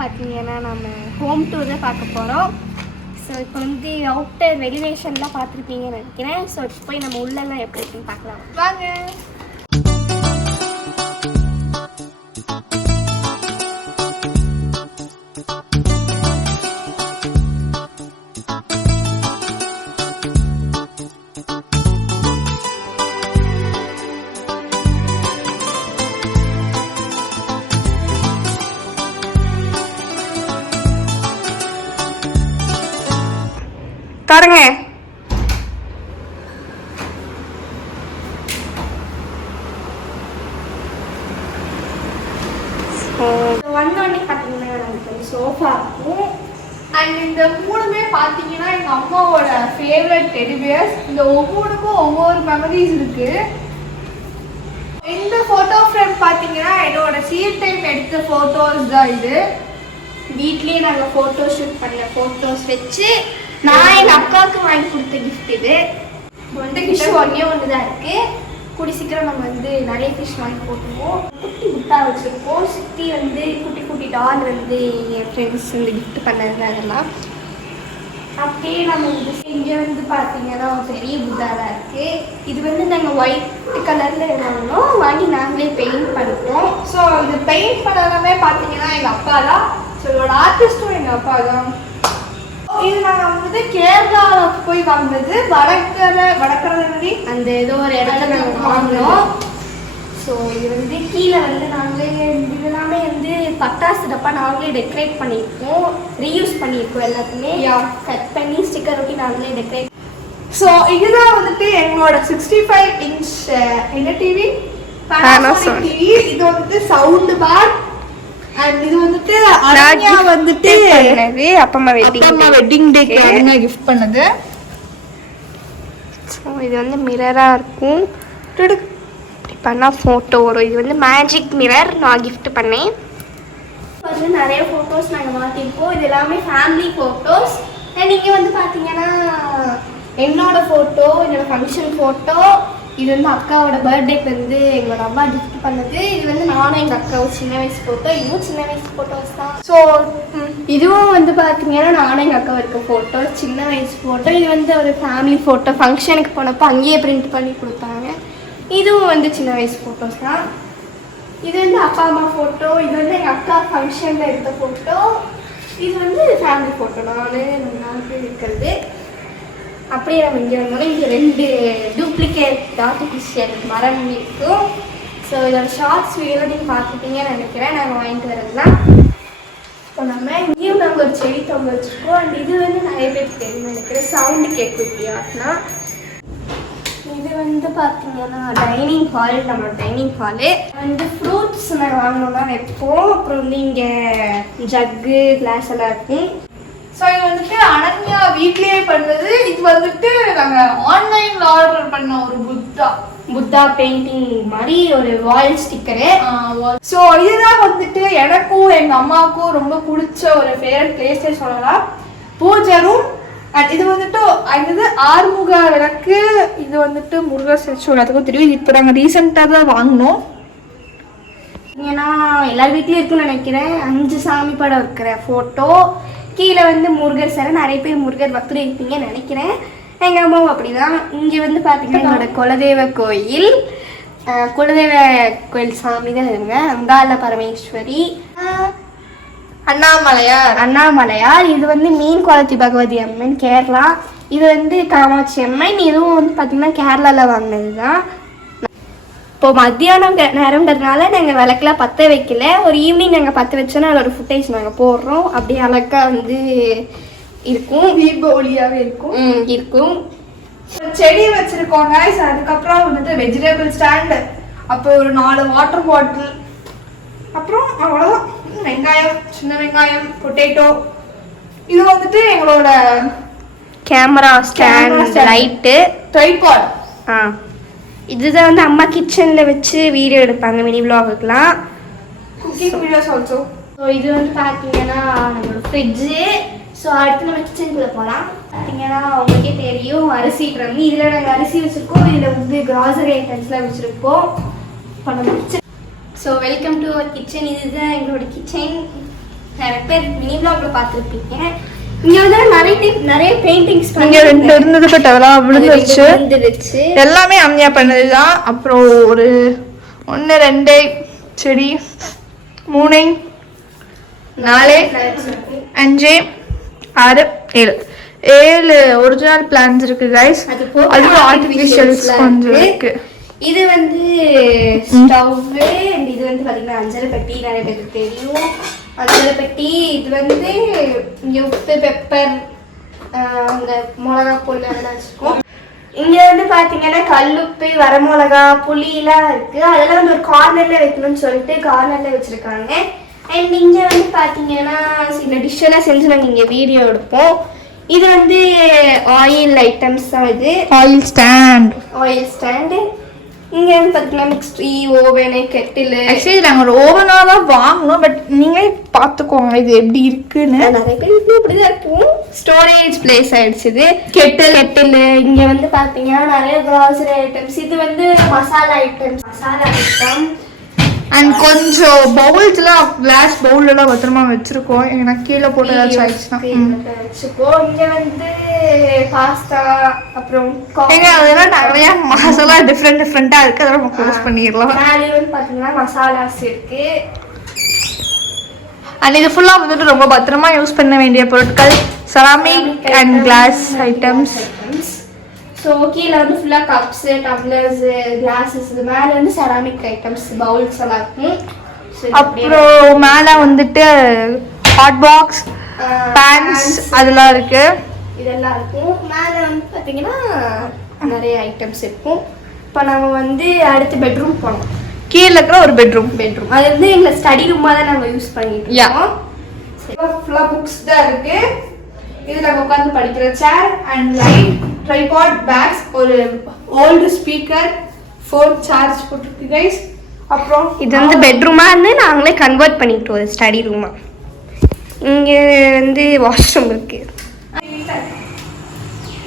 பார்த்தீங்கன்னா நம்ம home tour தான் பார்க்க போகிறோம். ஸோ இப்போ வந்து அவுட்டர் ரெகுலேஷன்லாம் பார்த்துருப்பீங்கன்னு நினைக்கிறேன். ஸோ இப்போ போய் நம்ம உள்ளெல்லாம் எப்படி இருக்குன்னு பார்க்கலாம் வாங்க. தரங்க வந்தோடனே பார்த்தீங்கன்னா நமக்கு சோஃபா இருக்கும். அண்ட் இந்த மூணுமே பார்த்தீங்கன்னா எங்கள் அம்மாவோட ஃபேவரட் டெடிபியர்ஸ். இந்த ஒவ்வொன்றுக்கும் ஒவ்வொரு மெமரிஸ் இருக்கு. இந்த ஃபோட்டோ ஃப்ரேம் பார்த்தீங்கன்னா என்னோட சீர் டைம் எடுத்த ஃபோட்டோஸ் தான். இது வீட்லேயே நாங்கள் ஃபோட்டோ ஷூட் பண்ண ஃபோட்டோஸ் வச்சு நான் எங்கள் அக்காவுக்கு வாங்கி கொடுத்த கிஃப்ட். இது வந்து ஃபிஷ் ஒன்று தான் இருக்குது. கூடி சீக்கிரம் நம்ம வந்து நிறைய ஃபிஷ் வாங்கி போட்டுருவோம். குட்டி குட்டாக வச்சுருக்கோம். சுற்றி வந்து குட்டி குட்டி டால் வந்து என் ஃப்ரெண்ட்ஸ் வந்து கிஃப்ட் பண்ணது அதெல்லாம். அப்படியே நம்ம வந்து இங்கே வந்து பார்த்தீங்கன்னா பெரிய புத்தாதான் இருக்குது. இது வந்து நாங்கள் ஒயிட் கலரில் வாங்கினோம். வாங்கி நாங்களே பெயிண்ட் பண்ணிட்டோம். ஸோ இது பெயிண்ட் பண்ணதுமே பார்த்தீங்கன்னா எங்கள் அப்பா தான். ஸோ இதோட ஆர்டிஸ்ட்டும் எங்கள் அப்பா தான். இது நாங்கள் வந்து கேரளாவுக்கு போய் வாங்கினது. வடக்கரை அந்த ஏதோ ஒரு இடத்துல நாங்கள் வாங்கினோம். ஸோ இது வந்து கீழே வந்து நாங்களே இதெல்லாமே வந்து பட்டாசு டப்பா நாங்களே டெக்கரேட் பண்ணியிருக்கோம். ரீயூஸ் பண்ணியிருக்கோம். எல்லாத்தையுமே கட் பண்ணி ஸ்டிக்கர் ஒட்டி நாங்களே டெக்கரேட். ஸோ இதுதான் வந்துட்டு எங்களோட 65 inch என்ன டிவி, Panasonic டிவி. இது வந்துட்டு சவுண்ட் பார். அண்ட் இது வந்துட்டு அனன்யா வந்துட்டு அப்பா வெட்டிங் டேக்கு அனன்யா கிஃப்ட் பண்ணது. ஸோ இது வந்து மிரராக இருக்கும். இப்படி பண்ணால் ஃபோட்டோ வரும். இது வந்து மேஜிக் மிரர் நான் கிஃப்ட் பண்ணேன். வந்து நிறைய ஃபோட்டோஸ் நாங்கள் மாற்றிருக்கோம். இது எல்லாமே ஃபேமிலி ஃபோட்டோஸ். அண்ட் இங்கே வந்து பார்த்தீங்கன்னா என்னோட ஃபோட்டோ, என்னோட ஃபங்க்ஷன் ஃபோட்டோ. இது வந்து அக்காவோட பர்த்டேக்கு வந்து எங்களோட அம்மா கிஃப்ட் பண்ணது. இது வந்து நானும் எங்கள் அக்காவும் சின்ன வயசு ஃபோட்டோ. இதுவும் சின்ன வயசு ஃபோட்டோஸ் தான். ஸோ இதுவும் வந்து பார்த்தீங்கன்னா நானும் எங்கள் அக்கா இருக்க ஃபோட்டோ, சின்ன வயசு ஃபோட்டோ. இது வந்து ஒரு ஃபேமிலி ஃபோட்டோ. ஃபங்க்ஷனுக்கு போனப்போ அங்கேயே பிரிண்ட் பண்ணி கொடுத்தாங்க. இதுவும் வந்து சின்ன வயசு ஃபோட்டோஸ் தான். இது வந்து அப்பா அம்மா ஃபோட்டோ. இது வந்து எங்கள் அக்கா ஃபங்க்ஷனில் எடுத்த ஃபோட்டோ. இது வந்து ஃபேமிலி ஃபோட்டோ. நான் 4 பேர் இருக்கிறது. அப்படியே நம்ம இங்கே வந்தோம்னா இங்கே 2 டூப்ளிகேட் ஆர்டிஃபிஷியல் மரம் இருக்கும். ஸோ இதோட ஷார்ட்ஸ் வீடியோ நீங்கள் பார்த்துட்டீங்கன்னு நினைக்கிறேன். நாங்கள் வாங்கிட்டு வரதுலாம். இப்போ நம்ம இங்கேயும் நாங்கள் ஒரு செடி தொங்க வச்சுருக்கோம். அண்ட் இது வந்து நிறைய பேருக்கு தெரியும்னு நினைக்கிறேன். சவுண்டு கேட்கும் இப்படி ஆட்டினா. இது வந்து பார்த்தீங்கன்னா டைனிங் ஹால். நம்மளோட டைனிங் ஹாலு வந்து ஃப்ரூட்ஸ் நாங்கள் வாங்கினோம்னா வைப்போம். அப்புறம் வந்து இங்கே ஜக்கு கிளாஸ் எல்லாம் இருக்கும். ஸோ இது வந்துட்டு அனன்யா வீட்லேயே பண்ணது. இது வந்துட்டு நாங்கள் ஆன்லைனில் ஆர்டர் பண்ண ஒரு புத்தா பெயிண்டிங் மாதிரி ஒரு வால் ஸ்டிக்கரு. ஸோ இதுதான் வந்துட்டு எனக்கும் எங்கள் அம்மாவுக்கும் ரொம்ப பிடிச்ச ஒரு ஃபேவரட் பிளேஸே சொல்லலாம், பூஜை ரூம். அண்ட் இது வந்துட்டு இது ஆறுமுக விளக்கு. இது வந்துட்டு முருகர் செச்சு எல்லாத்துக்கும் தெரியும். இப்போ நாங்கள் ரீசெண்டாக தான் வாங்கினோம். ஏன்னா எல்லார் வீட்லேயும் இருக்குன்னு நினைக்கிறேன். 5 சாமி படம் இருக்கிற ஃபோட்டோ. கீழே வந்து முருகர் சார். நிறைய பேர் முருகர் பக்தர் இருப்பீங்கன்னு நினைக்கிறேன். எங்கள் அம்மாவும் அப்படி தான். இங்கே வந்து பார்த்தீங்கன்னா என்னோட குலதெய்வ கோயில். குலதெய்வ கோயில் சாமி தான் இருங்க. அங்காள பரமேஸ்வரி, அண்ணாமலையார். இது வந்து மீன் குளத்தி பகவதி அம்மன் கேரளா. இது வந்து காமாட்சி அம்மன். இதுவும் வந்து பார்த்தீங்கன்னா கேரளாவில் வாங்கினது தான். இப்போ மத்தியானம் நேரம்ன்றதுனால நாங்கள் விளக்கெலாம் பற்ற வைக்கல. ஒரு ஈவினிங் நாங்கள் பற்ற வச்சோன்னா அதோட ஃபுட்டேஜ் நாங்கள் போடுறோம். அப்படியே அழகாக வந்து இருக்கும். தீப ஒளியாகவே இருக்கும். செடி வச்சுருக்கோங்க. அதுக்கப்புறம் வந்துட்டு வெஜிடபிள் ஸ்டாண்டு, அப்போ ஒரு 4 வாட்டர் பாட்டில், அப்புறம் அவ்வளோதான். வெங்காயம், சின்ன வெங்காயம், பொட்டேட்டோ. இது வந்துட்டு எங்களோட கேமரா ஸ்டாண்ட், லைட்டு, ட்ரைபாட். இதுதான் வந்து அம்மா கிச்சனில் வச்சு வீடியோ எடுப்பாங்க மினி விலாகுக்கெலாம். Cooking videos also. ஸோ இது வந்து பார்த்தீங்கன்னா நம்மளோட ஃப்ரிட்ஜு. ஸோ அடுத்து நம்ம கிச்சனுக்குள்ளே போகலாம். பார்த்தீங்கன்னா உங்களுக்கே தெரியும் அரிசி ட்ரம். இதில் நாங்கள் அரிசி வச்சுருக்கோம். இதில் வந்து கிராசரி ஐட்டம்ஸ்லாம் வச்சுருக்கோம். இப்போ நம்ம kitchen. So welcome to our kitchen. இதுதான் எங்களோட கிச்சன். நிறைய பேர் மினி vlogல பார்த்துருப்பீங்க. இங்க வந்து நிறைய பெயிண்டிங்ஸ் இங்க 2 இருந்தது பட் அதெல்லாம் விழுந்துருச்சு. எல்லாமே அம்மியா பண்ணதுதான். அப்புறம் ஒரு 1 2 செடி 3 4 5 6 7 ஒரிஜினல் பிளான்ஸ் இருக்கு கைஸ். அது ஆர்டிஃபிஷியல்ஸ் கொஞ்சம் இருக்கு. இது வந்து ஸ்டவ். இது வந்து பாத்தீங்கன்னா அஞ்சல் பெட்டி, நிறைய பேருக்கு தெரியும் அஞ்சல் பெட்டி. இது வந்து இங்க உப்பு பெப்பர் அந்த மிளகா பொருள் அதெல்லாம் வச்சுருக்கோம். இங்க வந்து பாத்தீங்கன்னா கல்லுப்பு வரமிளகா புளியெல்லாம் இருக்கு. அதெல்லாம் வந்து ஒரு கார்னர்ல வைக்கணும்னு சொல்லிட்டு கார்னர்ல வச்சிருக்காங்க. அண்ட் இங்க வந்து பாத்தீங்கன்னா சில டிஷ் எல்லாம் செஞ்சு நாங்கள் இங்க வீடியோ எடுப்போம். இது வந்து ஆயில் ஐட்டம்ஸ் தான். இது ஆயில் ஸ்டாண்டு. இங்க வந்து பாத்தீங்கன்னா மிக்ஸி ஓவனு கெட்டில். ஆக்சுவலி நாங்கள் ஒரு ஓவனாக தான் வாங்கணும். பட் நீங்களே பார்த்துக்கோங்க இது எப்படி இருக்குன்னு. நிறைய பேர் இப்படிதான் இருக்கும். ஸ்டோரேஜ் பிளேஸ் ஆயிடுச்சு. இது கெட்டில். இங்க வந்து பாத்தீங்கன்னா நிறைய கிராசரி ஐட்டம்ஸ். இது வந்து மசாலா ஐட்டம். அண்ட் கொஞ்சம் பவுல்ஸ்லாம் கிளாஸ் பவுல்லாம் பத்திரமா வச்சிருக்கோம். ஏன்னா கீழே போட்டு ஏதாச்சும் ஆயிடுச்சுன்னா வச்சுக்கோம். இங்க வந்து பாஸ்தா அப்புறம் அதெல்லாம் நிறைய மசாலா டிஃப்ரெண்டா இருக்கு. அதெல்லாம் நம்ம க்ளோஸ் பண்ணிடலாம். மேலே வந்து பாத்தீங்கன்னா மசாலாஸ் இருக்கு. அண்ட் இது ஃபுல்லா வந்துட்டு ரொம்ப பத்திரமா யூஸ் பண்ண வேண்டிய பொருட்கள் ceramic and class items. So கீழே வந்து ஃபுல்லாக கப்ஸு டம்ளர்ஸ் கிளாஸஸ். இது மேலே வந்து செராமிக் ஐட்டம்ஸ் பவுல்ஸ் எல்லாம் இருக்கும். அப்புறம் மேலே வந்துட்டு ஹாட் பாக்ஸ் பேன்ஸ் அதெல்லாம் இருக்கு. இதெல்லாம் இருக்கும். மேலே வந்து பார்த்தீங்கன்னா நிறைய ஐட்டம்ஸ் இருக்கும். இப்போ நம்ம வந்து அடுத்து பெட்ரூம் போனோம். கீழே இருக்கிற ஒரு பெட்ரூம். அது வந்து எங்களை ஸ்டடி ரூமாக தான் நாங்கள் யூஸ் பண்ணிட்டு இருக்கோம். ஃபுல்லாக புக்ஸ் தான் இருக்கு. இது நம்ம உட்காந்து படிக்கிற சேர் அண்ட் லைட் ட்ரைபாட் பேக்ஸ் ஒரு ஓல்டு ஸ்பீக்கர் 4 சார்ஜ் போட்டுருக்கு கைஸ். அப்புறம் இது வந்து பெட்ரூமாக இருந்து நாங்களே கன்வெர்ட் பண்ணிக்கிட்டோம் ஸ்டடி ரூமாக. இங்கே வந்து வாஷ்ரூம் இருக்கு.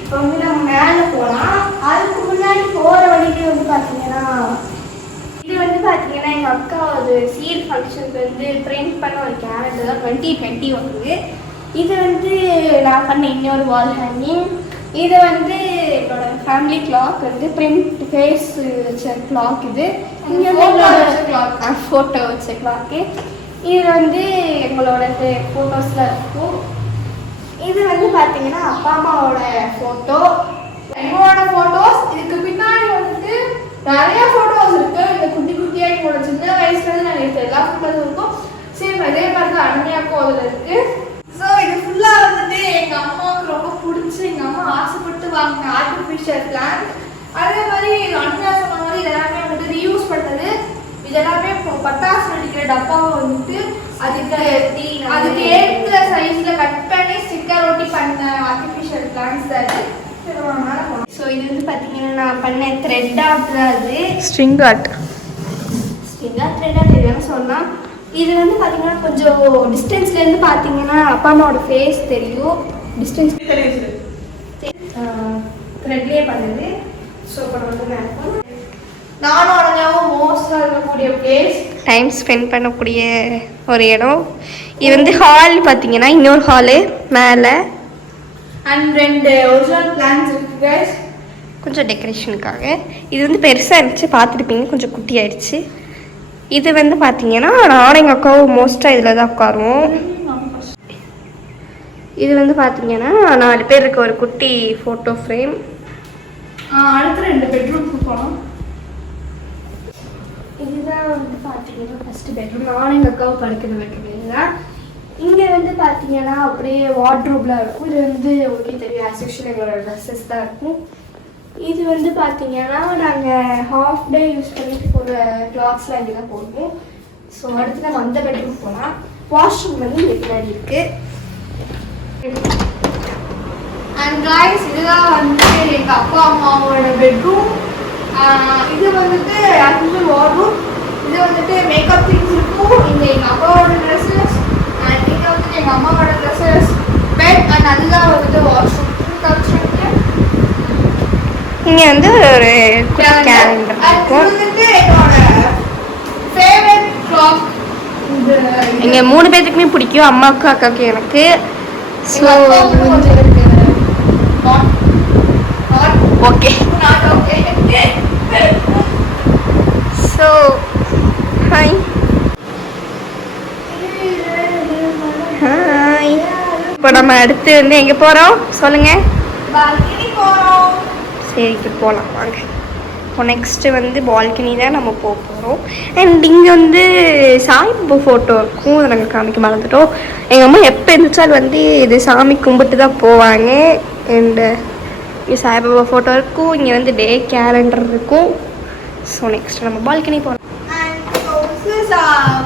இப்போ வந்து நம்ம மேலே போகலாம். அதுக்கு முன்னாடி போகிற வழிக்கு வந்து பார்த்தீங்கன்னா இது வந்து பார்த்தீங்கன்னா எங்கள் அக்கா ஒரு சீர் ஃபங்க்ஷனுக்கு வந்து பிரிண்ட் பண்ண ஒரு கேலண்டர் தான் 2020 வருது. இது வந்து நான் பண்ண இன்னொரு வால் ஹேங்கிங். இது வந்து என்னோட ஃபேமிலி கிளாக் வந்து பிரிண்ட் ஃபேஸ் வச்ச கிளாக். இது இங்கே ஃபோட்டோ வச்ச கிளாக்கு. இது வந்து எங்களோட ஃபோட்டோஸில் இருக்கும். இது வந்து பார்த்தீங்கன்னா அப்பா அம்மாவோட ஃபோட்டோ, எங்களோட ஃபோட்டோஸ். இதுக்கு பின்னாடி வந்துட்டு நிறைய ஃபோட்டோஸ் இருக்கு. இந்த குட்டி குட்டியாக எங்களோட சின்ன வயசுலேருந்து நாங்கள் எடுத்த எல்லா ஃபோட்டோஸும் இருக்கும். சேம் அதே மாதிரி தான் அண்மையாக்கும் அதில் இருக்கு. ஸோ இது ஃபுல்லாக வந்துட்டு எங்கள் அம்மாவுக்கு ரொம்ப பிடிச்சி எங்கள் அம்மா ஆசைப்பட்டு வாங்கின ஆர்டிஃபிஷியல் பிளான்ட். அதே மாதிரி அண்ணா சொன்ன மாதிரி இதெல்லாமே வந்துட்டு ரீயூஸ் பண்ணது. இதெல்லாமே இப்போ பட்டாசு வெடிக்கிற டப்பாவை வந்துட்டு அதுக்கு ஏற்ற சைஸில் கட் பண்ணி ஸ்டிக்கர் ஒட்டி பண்ண ஆர்டிஃபிஷியல் பிளான்ட்ஸ் தான் அது. ஸோ இது வந்து பார்த்தீங்கன்னா நான் பண்ண த்ரெட் ஆர்ட் தான். அது ஸ்ட்ரிங் ஆர்ட் த்ரெட் ஆர்ட் எதுன்னு சொன்னால் இது வந்து பார்த்தீங்கன்னா கொஞ்சம் டிஸ்டன்ஸ்லேருந்து பார்த்தீங்கன்னா அப்பா அம்மாவோட ஃபேஸ் தெரியும். டிஸ்டன்ஸ் த்ரெட்லேயே பண்ணுது. ஸோ இப்போ வந்து நான் நானும் அடைஞ்சாவும் மோஸ்டாக இருக்கக்கூடிய பிளேஸ், டைம் ஸ்பெண்ட் பண்ணக்கூடிய ஒரு இடம். இது வந்து ஹால் பார்த்தீங்கன்னா இன்னொரு ஹாலு மேலே. அண்ட் 2 ஒரிஜினல் பிளான்ஸ் இருக்கு கைஸ் கொஞ்சம் டெக்கரேஷனுக்காக. இது வந்து பெருசாக இருந்துச்சு பார்த்துருப்பீங்க, கொஞ்சம் குட்டி ஆயிடுச்சு. இது வந்து பார்த்தீங்கன்னா நானும் எங்கள் அக்காவும் மோஸ்ட்டாக இதில் தான் உட்காருவோம். இது வந்து பார்த்தீங்கன்னா 4 பேர் இருக்க ஒரு குட்டி ஃபோட்டோ ஃப்ரேம். அடுத்து 2 பெட்ரூம்க்கு போகலாம். இதுதான் வந்து பார்த்தீங்கன்னா ஃபஸ்ட்டு பெட்ரூம். நானும் எங்கள் அக்காவும் படுக்கிற பெட்ரூம் இதுதான். இங்கே வந்து பார்த்தீங்கன்னா அப்படியே வார்ட்ரோப்லாம் இருக்கும். இது வந்து உங்களுக்கு தெரியும் ஆக்சுவலி எங்களோட ட்ரெஸ்ஸஸ் தான் இருக்கும். இது வந்து பார்த்தீங்கன்னா நாங்கள் ஹாஃப் டே யூஸ் பண்ணிட்டு போகிற கிளாத்ஸ்லாம் இங்கே தான் போடுவோம். ஸோ அடுத்து நம்ம அந்த பெட்ரூம் போகலாம். வாஷ்ரூம் வந்து இங்கே பின்னாடி இருக்குது. அண்ட் காய்ஸ் இதுதான் வந்து எங்கள் அப்பா அம்மாவோட பெட்ரூம். இது வந்துட்டு ஆக்சுவலி வார்ட்ரூம். இது வந்துட்டு மேக்கப் திங்ஸ் இருக்கும். இங்கே எங்கள் அப்பாவோட ட்ரெஸ்ஸஸ் அண்ட் இங்கே வந்துட்டு எங்கள் அம்மாவோட ட்ரெஸ்ஸஸ் பெட் அண்ட் நல்லா வந்துட்டு வாஷ்ரூம். இங்கே வந்து ஒரு கேலண்டர் இருக்கும். வந்துட்டு என்னோட ஃபேவரட் கிளாக் எங்கள் 3 பேர்த்துக்குமே பிடிக்கும், அம்மாவுக்கு அக்காவுக்கு எனக்கு. So okay so hi hi. இப்போ நம்ம அடுத்து வந்து எங்கே போகிறோம் சொல்லுங்கள். சரி இப்போ போகலாம் வாங்க. இப்போ நெக்ஸ்ட்டு வந்து பால்கனி தான் நம்ம போக போகிறோம். அண்ட் இங்கே வந்து சாய்பாபா ஃபோட்டோ இருக்கும், அதை நாங்கள் காமிக்க மறந்துட்டோம். எங்கள் அம்மா எப்போ எழுந்திரிச்சாலும் வந்து இது சாமி கும்பிட்டு தான் போவாங்க. அண்டு இங்கே சாய்பாபா ஃபோட்டோ இருக்கும், இங்கே வந்து டே கேலண்டர் இருக்கும். ஸோ நெக்ஸ்ட் நம்ம பால்கனி போகலாம்.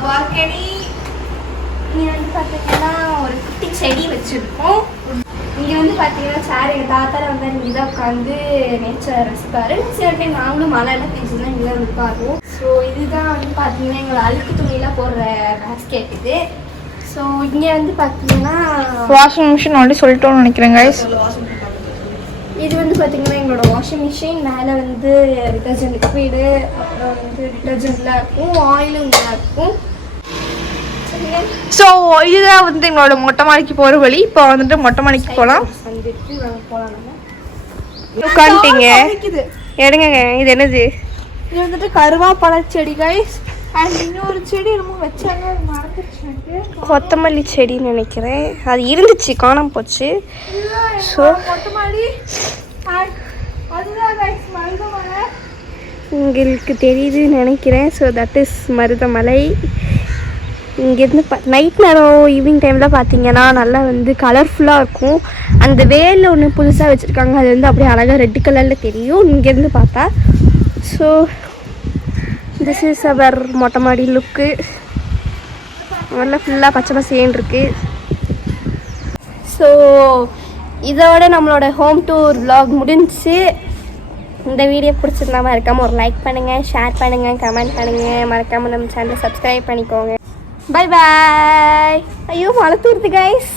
பால்கனி இங்கே வந்து பார்த்தீங்கன்னா ஒரு குட்டி செடி வச்சுருக்கோம். இங்கே வந்து பார்த்தீங்கன்னா சார் எங்கள் தாத்தால வந்து இங்கே தான் உட்காந்து நேச்சர் ரசிப்பார். சில டைம் நாங்களும் மழையெல்லாம் பேசிதான் இங்கே தான் உட்காருவோம். ஸோ இதுதான் வந்து பார்த்தீங்கன்னா எங்களோட அழுக்கு துணியெல்லாம் போடுற பேஸ்கெட் இது. ஸோ இங்கே வந்து பார்த்தீங்கன்னா வாஷிங் மிஷின் ஆல்ரெடி சொல்லிட்டோம்னு நினைக்கிறேன் guys. இது வந்து பார்த்தீங்கன்னா எங்களோட வாஷிங் மிஷின். மேலே வந்து டிட்டர்ஜென்ட் லிக்விடு, அப்புறம் வந்து டிட்டர்ஜென்ட்லாம் இருக்கும், ஆயிலும் இங்கே இருக்கும். ஸோ இதுதான் வந்து எங்களோட மொட்டை மாடிக்கு போகிற வழி. இப்போ வந்துட்டு மொட்டை மாடிக்கு போகலாம். வந்துட்டு நாங்கள் போகலாம். நம்ம உட்காந்துட்டீங்க எடுங்க. இது என்னது? இது வந்துட்டு கருவாப்பழ செடி கைஸ். அண்ட் இன்னொரு செடி என்னமோ வச்சாங்க, அது மறந்துருச்சு எனக்கு. கொத்தமல்லி செடின்னு நினைக்கிறேன். அது இருந்துச்சு, காணாம போச்சு. ஸோ மொட்டை மாடி அதுதான் கைஸ் மருதமலை. உங்களுக்கு தெரியுதுன்னு நினைக்கிறேன். So that is Marudhamalai. இங்கேருந்து நைட் நேரம் ஈவினிங் டைமில் பார்த்தீங்கன்னா நல்லா வந்து கலர்ஃபுல்லாக இருக்கும். அந்த வேலில் ஒன்று புதுசாக வச்சுருக்காங்க, அது வந்து அப்படியே அழகாக ரெட் கலரில் தெரியும் இங்கேருந்து பார்த்தா. ஸோ திஸ் இஸ் அவர் மொட்டை மாடி லுக்கு. நல்லா ஃபுல்லாக பச்சை பசேன்னு இருக்குது. ஸோ இதோட நம்மளோட ஹோம் டூர் vlog முடிஞ்சிச்சு. இந்த வீடியோ பிடிச்சிருந்தா மறக்காமல் ஒரு லைக் பண்ணுங்கள், ஷேர் பண்ணுங்கள், கமெண்ட் பண்ணுங்கள். மறக்காமல் நம்ம சேனலை சப்ஸ்கிரைப் பண்ணிக்கோங்க. Bye bye. ஐயோ மழை தூருது கைஸ்.